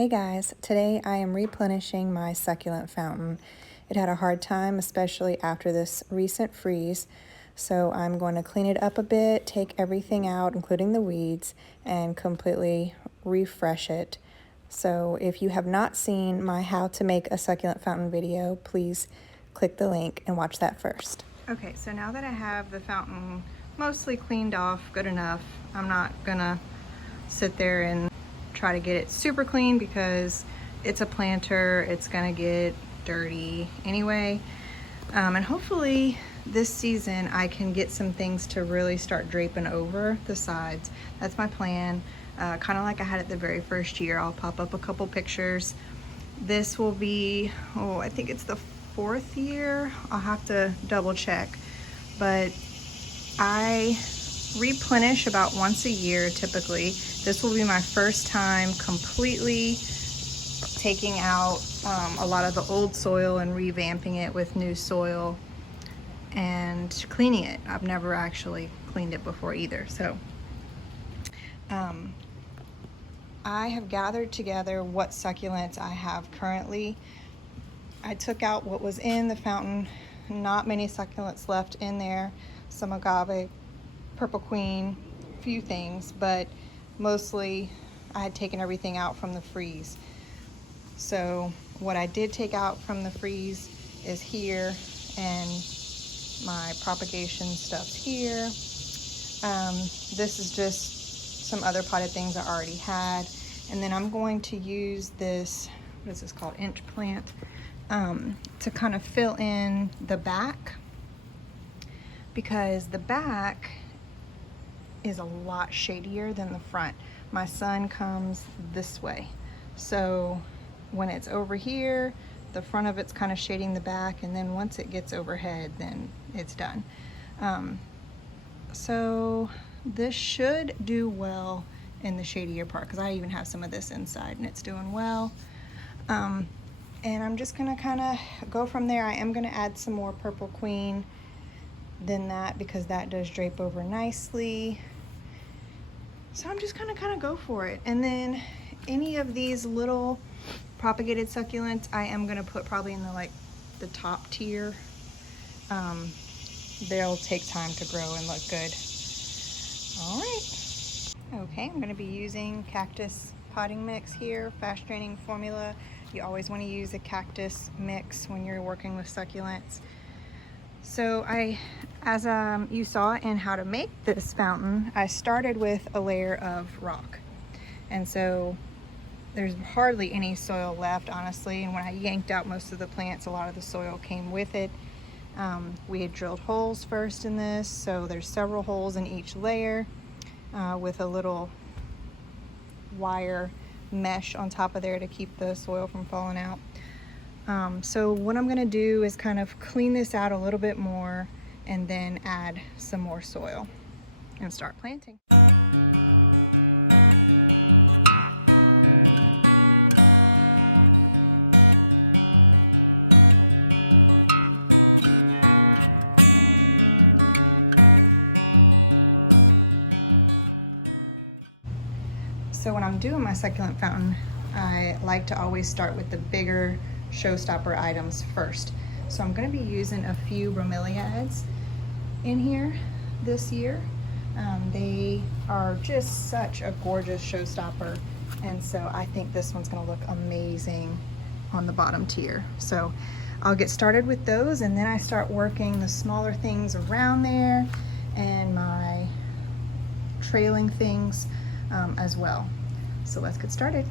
Hey guys, today I am replenishing my succulent fountain. It had a hard time, especially after this recent freeze, so I'm going to clean it up a bit, take everything out, including the weeds, and completely refresh it. So if you have not seen my how to make a succulent fountain video, please click the link and watch that first. Okay, so now that I have the fountain mostly cleaned off, good enough, I'm not gonna sit there and try to get it super clean because it's a planter, it's gonna get dirty anyway. And hopefully this season I can get some things to really start draping over the sides. That's my plan. Kind of like I had it the very first year. I'll pop up a couple pictures. This will be, I think it's the 4th year. I'll have to double check, but I replenish about once a year typically. This will be my first time completely taking out a lot of the old soil and revamping it with new soil and cleaning it. I've never actually cleaned it before either. So I have gathered together what succulents I have currently. I took out what was in the fountain, not many succulents left in there, some agave, purple queen, a few things, but mostly I had taken everything out from the freeze. So what I did take out from the freeze is here, and my propagation stuff's here. This is just some other potted things I already had, and then I'm going to use this, what is this called, inch plant, to kind of fill in the back, because the back is a lot shadier than the front. My sun comes this way, so when it's over here, the front of it's kind of shading the back, and then once it gets overhead, then it's done. So this should do well in the shadier part, because I even have some of this inside and it's doing well. And I'm just gonna kind of go from there. I am gonna add some more purple queen than that, because that does drape over nicely. So I'm just gonna kind of go for it. And then any of these little propagated succulents, I am gonna put probably in the top tier. They'll take time to grow and look good. All right. Okay, I'm gonna be using cactus potting mix here, fast draining formula. You always want to use a cactus mix when you're working with succulents. So as you saw in how to make this fountain, I started with a layer of rock. And so there's hardly any soil left, honestly. And when I yanked out most of the plants, a lot of the soil came with it. We had drilled holes first in this, so there's several holes in each layer with a little wire mesh on top of there to keep the soil from falling out. So what I'm gonna do is kind of clean this out a little bit more and then add some more soil and start planting. So when I'm doing my succulent fountain, I like to always start with the bigger showstopper items first. So I'm going to be using a few bromeliads in here this year. They are just such a gorgeous showstopper, and so I think this one's going to look amazing on the bottom tier. So I'll get started with those, and then I start working the smaller things around there and my trailing things as well. So let's get started.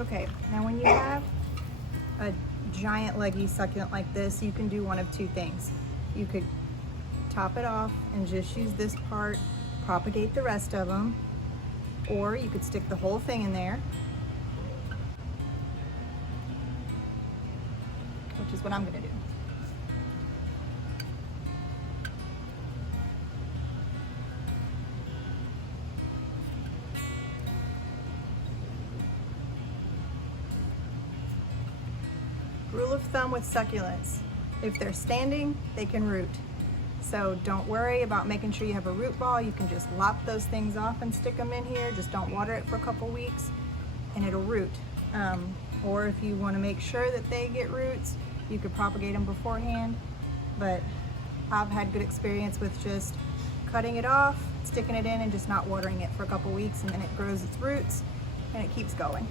Okay, now when you have a giant leggy succulent like this, you can do one of two things. You could top it off and just use this part, propagate the rest of them, or you could stick the whole thing in there, which is what I'm gonna do. thumb with succulents. If they're standing, they can root. So don't worry about making sure you have a root ball. You can just lop those things off and stick them in here. Just don't water it for a couple weeks and it'll root. Or if you want to make sure that they get roots, you could propagate them beforehand. But I've had good experience with just cutting it off, sticking it in, and just not watering it for a couple weeks, and then it grows its roots and it keeps going.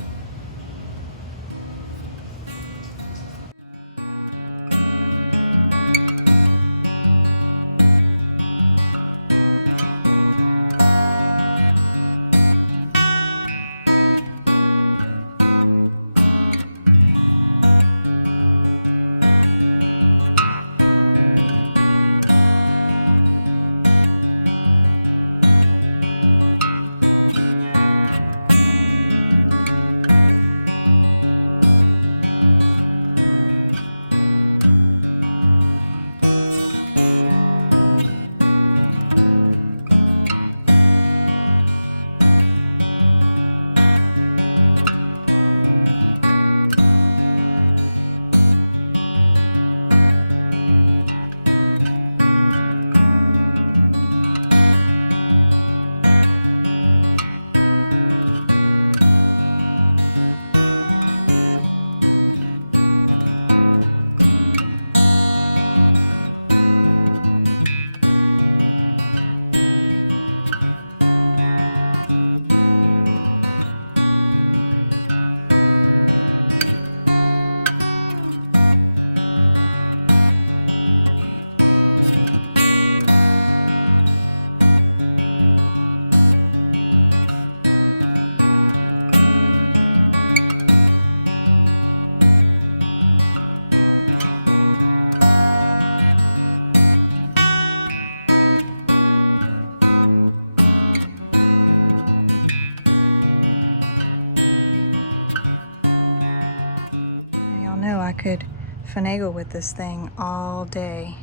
Could finagle with this thing all day,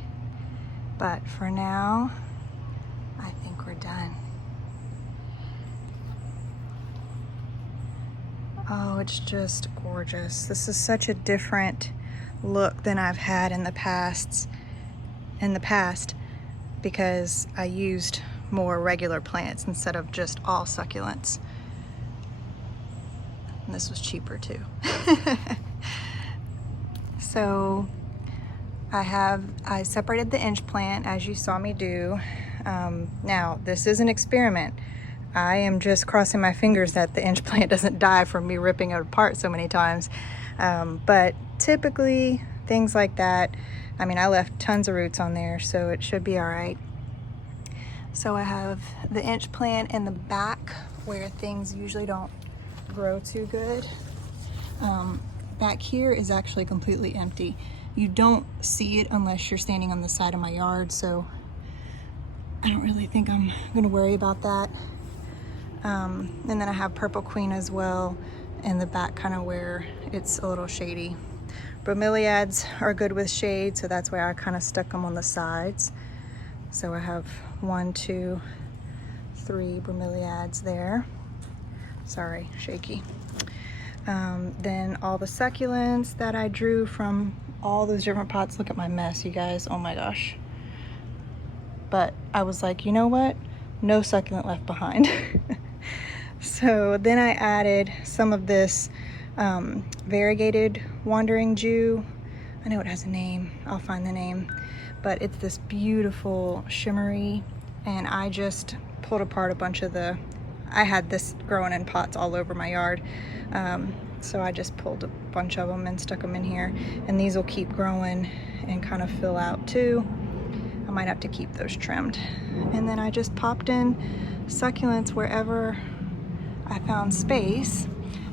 but for now I think we're done. Oh, it's just gorgeous. This is such a different look than I've had in the past because I used more regular plants instead of just all succulents, and this was cheaper too. So I separated the inch plant as you saw me do. Now this is an experiment. I am just crossing my fingers that the inch plant doesn't die from me ripping it apart so many times. But typically things like that, I mean, I left tons of roots on there, so it should be all right. So I have the inch plant in the back where things usually don't grow too good. Back here is actually completely empty. You don't see it unless you're standing on the side of my yard, so I don't really think I'm gonna worry about that. And then I have Purple Queen as well in the back, kind of where it's a little shady. Bromeliads are good with shade, so that's why I kind of stuck them on the sides. So I have 1, 2, 3 bromeliads there. Sorry, shaky. Then all the succulents that I drew from all those different pots. Look at my mess, you guys. Oh my gosh. But I was like, you know what? No succulent left behind. So then I added some of this variegated wandering Jew. I know it has a name. I'll find the name. But it's this beautiful shimmery, and I just pulled apart a bunch of I had this growing in pots all over my yard. So I just pulled a bunch of them and stuck them in here, and these will keep growing and kind of fill out too. I might have to keep those trimmed. And then I just popped in succulents wherever I found space.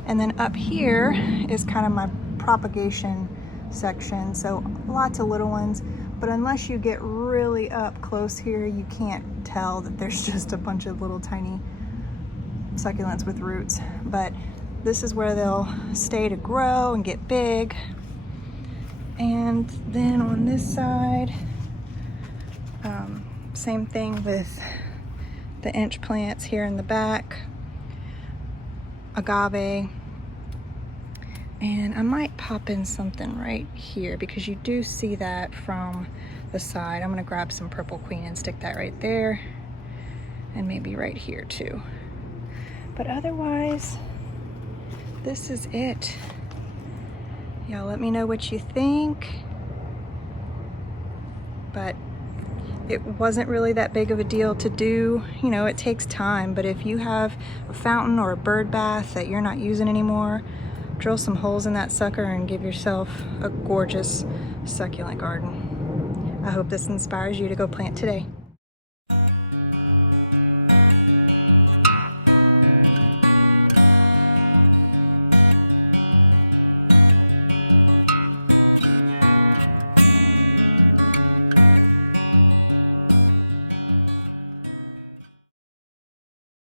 And then up here is kind of my propagation section. So lots of little ones, but unless you get really up close here, you can't tell that there's just a bunch of little tiny succulents with roots. But this is where they'll stay to grow and get big. And then on this side, same thing with the inch plants here in the back. Agave, And I might pop in something right here because you do see that from the side. I'm gonna grab some purple queen and stick that right there, and maybe right here too. But otherwise, this is it. Y'all let me know what you think. But it wasn't really that big of a deal to do. You know, it takes time, but if you have a fountain or a bird bath that you're not using anymore, drill some holes in that sucker and give yourself a gorgeous succulent garden. I hope this inspires you to go plant today.